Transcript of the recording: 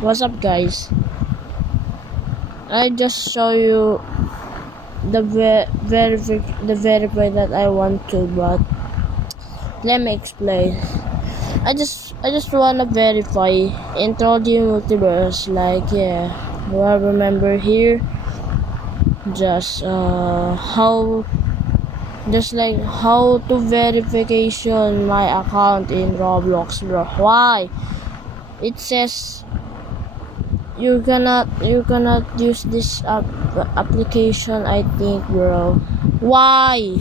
What's up, guys? I just show you the verify that I want to, but let me explain. I just wanna verify intro the multiverse, like, yeah, well, remember here, just how to verification my account in Roblox, bro. Why it says you cannot use this application, I think, bro. Why